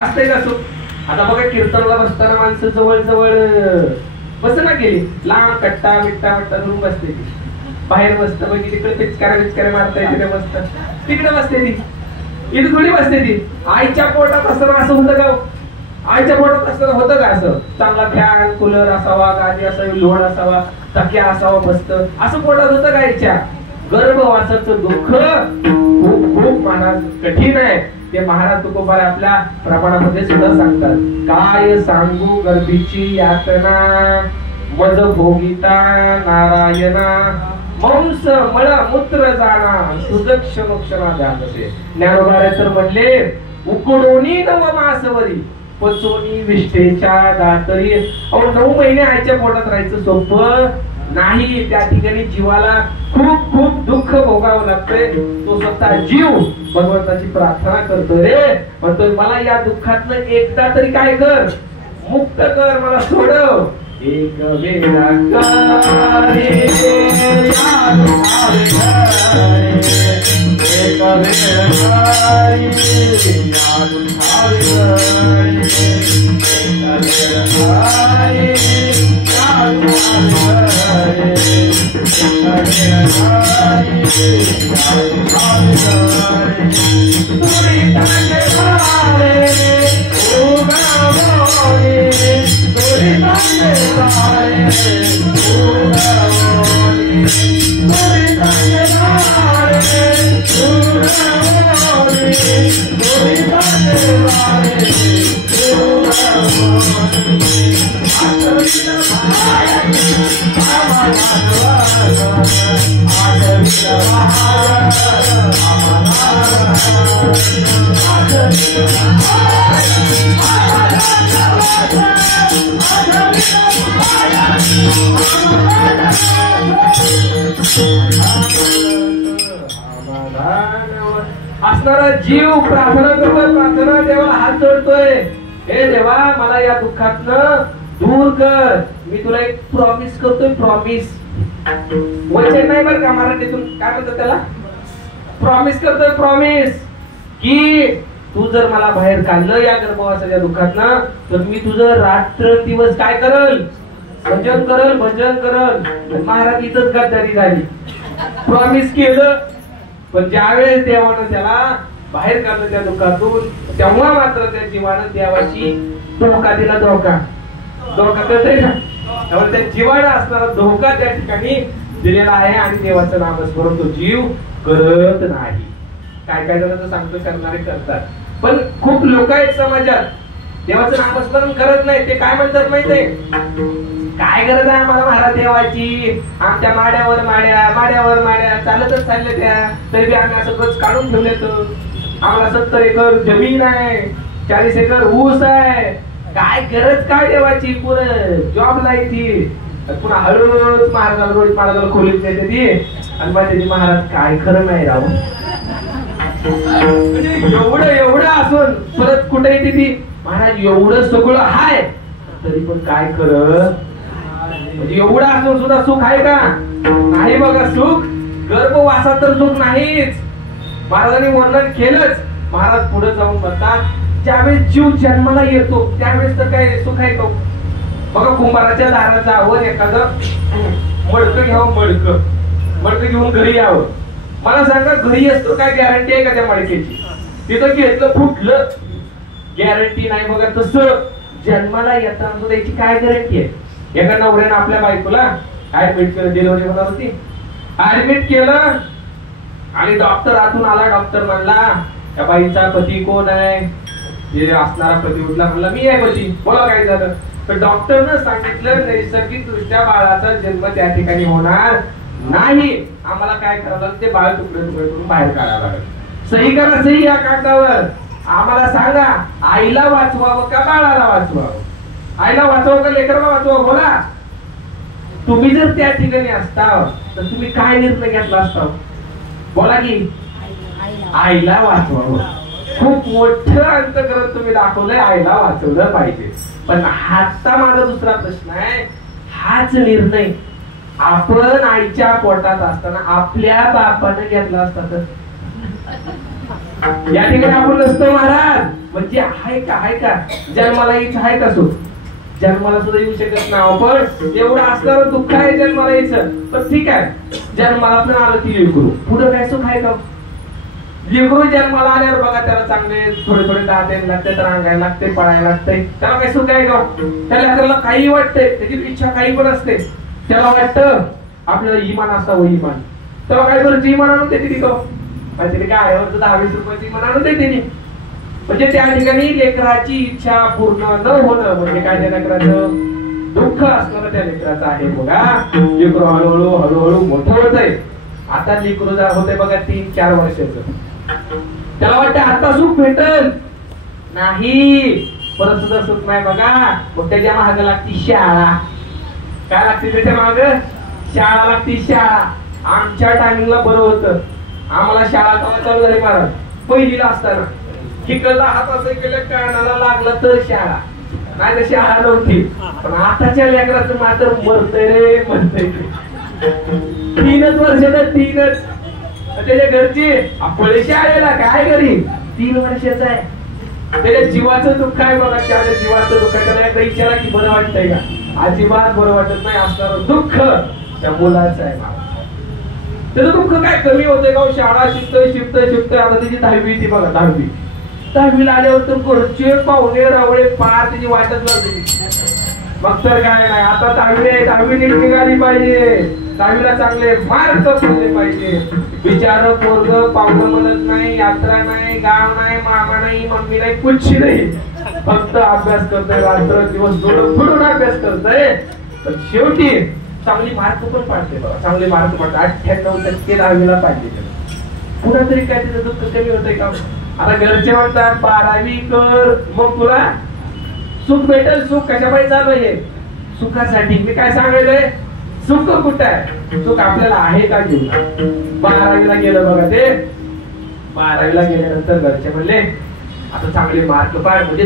असतंय का सुख? आता बघा कीर्तनला बसताना माणसं जवळ जवळ बसना गेली, लांब कट्टा बिट्टा बिट्टा धरून बसते ती. बाहेर बसत मग तिकडे पिचकाऱ्या मारता येते मस्त, तिकडे बसते ती, इथे थोडी बसते ती. आईच्या पोटात असताना असं होतं का? आईच्या पोटात असताना होतं का असं? चांगला फॅन कूलर असावा, गादी असावी, लोड असावा, तक्या असावा, मस्त असं पोटात होतं का? आईच्या गर्भवासाचं दुःख खूप खूप महाराज कठीण आहे. ते महाराज तुकोबार आपल्या प्रमाणामध्ये सुद्धा सांगतात, काय सांगू गर्भीची यातना, मज भोगिता नारायणा, मांस मळ मूत्र जाणा, सुदक्ष मोक्षणा ध्यानसे. ज्ञानोबारे तर म्हणले, उकडोनी नव मासवरी, पचोनी विष्ठेच्या दातरी. अहो 9 महिने आईच्या पोटात राहायचं सोपं नाही. त्या ठिकाणी जीवाला खूप खूप दुःख भोगावं लागतंय. तो स्वतः जीव भगवंताची प्रार्थना करतो रे, म्हणतोय मला या दुःखातनं एकदा तरी काय कर, मुक्त कर, मला सोडव. एक वेळा करे एक असणारा जीव प्रार्थना करतोय, प्रार्थना देवाला हात जोडतोय, हे देवा मला या दुःखातनं दूर कर. मी तुला एक प्रॉमिस करतोय, प्रॉमिस वचन नाही बरं का, मराठीतून काय म्हणतात त्याला, प्रॉमिस करतोय, प्रॉमिस, की तू जर मला बाहेर काढलं या गर्भवासाच्या दुःखातनं, तर मी तुझं रात्र दिवस काय करल, भजन करल, भजन करल. महाराज इथंच गद्दारी झाली, प्रॉमिस केलं, पण ज्यावेळेस देवानं त्याला बाहेर काढलं त्या दुःखातून, तेव्हा मात्र त्या जीवानं देवाची धोका दिला. धोका कळतंय का? त्यामुळे त्या जीवाला असणारा धोका त्या ठिकाणी दिलेला आहे आणि देवाचं नामस्मरण तो जीव करत नाही. काय काय जण तर सांगतो करणारे करतात, पण खूप लोक आहेत समाजात देवाचं नामस्मरण करत नाही. ते काय म्हणतात माहितीये, काय गरज आहे आम्हाला महाराज देवाची, आमच्या माड्यावर माड्या चालतच चालले त्या, तरी आम्ही असं गज काढून ठेवले. तर आम्हाला 70 एकर जमीन आहे, 40 एकर ऊस आहे, काय गरज काय देवाची, पुरं जॉबला येते, पुन्हा हळूच महाराजाला रोज महाराजाला खोलीत नेते ती, आणि माझे महाराज काय खरं नाही राहू. एवढं असून परत कुठे येते ती, महाराज एवढं सगळं हाय तरी पण काय खरं, म्हणजे एवढं असून सुद्धा सुख आहे का? नाही बघा, सुख गर्भवासात तर सुख नाहीच. महाराजांनी वर्णन केलंच. महाराज पुढे जाऊन म्हणतात, ज्यावेळेस जीव जन्माला येतो त्यावेळेस तर काय सुख आहे का? बघा कुंभाराच्या दाराचा वर एखादं मडकं घ्यावं, मडकं घेऊन घरी यावं. मला सांगा, घरी असतो काय गॅरंटी आहे का त्या मडक्याची? तिथं घेतलं फुटलं, गॅरंटी नाही. बघा तसं जन्माला येताना सुद्धा याची काय गॅरंटी आहे? एका नवऱ्यानं आपल्या बायकोला ऍडमिट केलं, डिलिव्हरी होणार होती, ऍडमिट केलं आणि डॉक्टर आतून आला. डॉक्टर म्हणला, त्या बाईचा पती कोण आहे? जे असणारा पती उठला, म्हणला मी आहे पती. बोला काय झालं? तर डॉक्टरनं सांगितलं, नैसर्गिक दृष्ट्या बाळाचा जन्म त्या ठिकाणी होणार नाही, आम्हाला काय करावं लागतं, ते बाळ तुकडे करून बाहेर काढावं लागेल. सही करा, सही या कागदावर. आम्हाला सांगा, आईला वाचवावं का बाळाला वाचवावं? आईला वाचवावं का लेकराला वाचवावं? बोला. तुम्ही जर त्या ठिकाणी असता तर तुम्ही काय निर्णय घेतला असता? बोला की. आईला वाचवावं. खूप मोठं अंतःकरण तुम्ही दाखवलंय, आईला वाचवलं पाहिजे. पण हाचा माझा दुसरा प्रश्न आहे, हाच निर्णय आपण आईच्या पोटात असताना आपल्या बापाने घेतला असता तर या ठिकाणी आपण नसतो महाराज. म्हणजे आहे का जन्माला यायचं आहे का सुख? जन्माला सुद्धा येऊ शकत नाही. पण एवढं असणारं दुःख आहे जन्माला यायचं. पण ठीक आहे, जन्माला पण आलं ती लेकरू, पुढं काय सुख आहे का? लेकरू जन्माला आल्यावर बघा त्याला चांगले थोडे थोडे दात यायला लागते, रांगायला लागते, पळायला लागते. त्याला काय सुख आहे का? त्याला त्याला काही वाटतंय, त्याची इच्छा काही पण असते. त्याला वाटतं आपल्याला इमान असावं, इमान. तेव्हा काय करायचं? इमान आणून देते ती काहीतरी काय 10-20 रुपयाची इमान आणून देते ती. म्हणजे त्या ठिकाणी लेकराची इच्छा पूर्ण न होणं म्हणजे काय? त्या लेकराचं दुःख असणारं त्या लेकराचं आहे. बघा लेकरू हळूहळू मोठं होत आहे. आता लेकरू होते बघा 3-4 वर्षाचं. त्याला वाटतं आता सुख भेटल नाही, परत सुद्धा सुख नाही बघा. मग त्याच्या मागे लागती शाळा. काय लागते त्याच्या माग? शाळा लागती, शाळा. आमच्या टायमिंगला बरं होतं. आम्हाला शाळा केव्हा चालू झाली महाराज? पहिलीला असताना. हिकडला हात असं केलं कानाला लागला तर शाळा, नाही तर शाळा नव्हती. पण आताच्या लेकराचं मात्र मरतय रे, मरतय. 3 वर्षाचं 3च. त्याच्या घरची आपले शाळेला काय घरी 3 वर्षाचा आहे. त्याच्या जीवाचं दुःख आहे बघा. त्याच्या जीवाचं दुःख त्याला एकदा विचारा की बरं वाटतंय का? अजिबात बरं वाटत नाही. असणारं दुःख त्या मुलाचं आहे. त्याचं दुःख काय कमी होतंय का? शाळा शिकतोय. आता त्याची 10वी ती बघा, 10वीला आल्यावर तर घरचे पाहुणे रावळे पार त्याची वाटच लागली. मग तर काय नाही, आता 10वी नीट निघाली पाहिजे. 10वीला चांगले मार्क पडले पाहिजे. बिचार पोरग पाहुणं म्हणत नाही, यात्रा नाही, गाव नाही, मामा नाही, मम्मी नाही, कुछ नाही. फक्त अभ्यास करतोय, रात्र दिवस फुडून अभ्यास करतोय. पण शेवटी चांगली मार्क पण पाडते बघा. चांगले मार्क पडतात. 98% 10वीला पाहिजे. पुन्हा तरी काय त्याचं दुःख कमी होतंय का? आता घरचे म्हणतात 12वी कर, मग तुला सुख भेटेल. सुख कशापायी चालू आहे? सुखासाठी. मी काय सांगायचंय? सुख कुठं आहे? सुख आपल्याला आहे का जीवनात? 12वीला गेलं बघा ते. 12वीला गेल्यानंतर घरचे म्हणले आता चांगले मार्क पाड, म्हणजे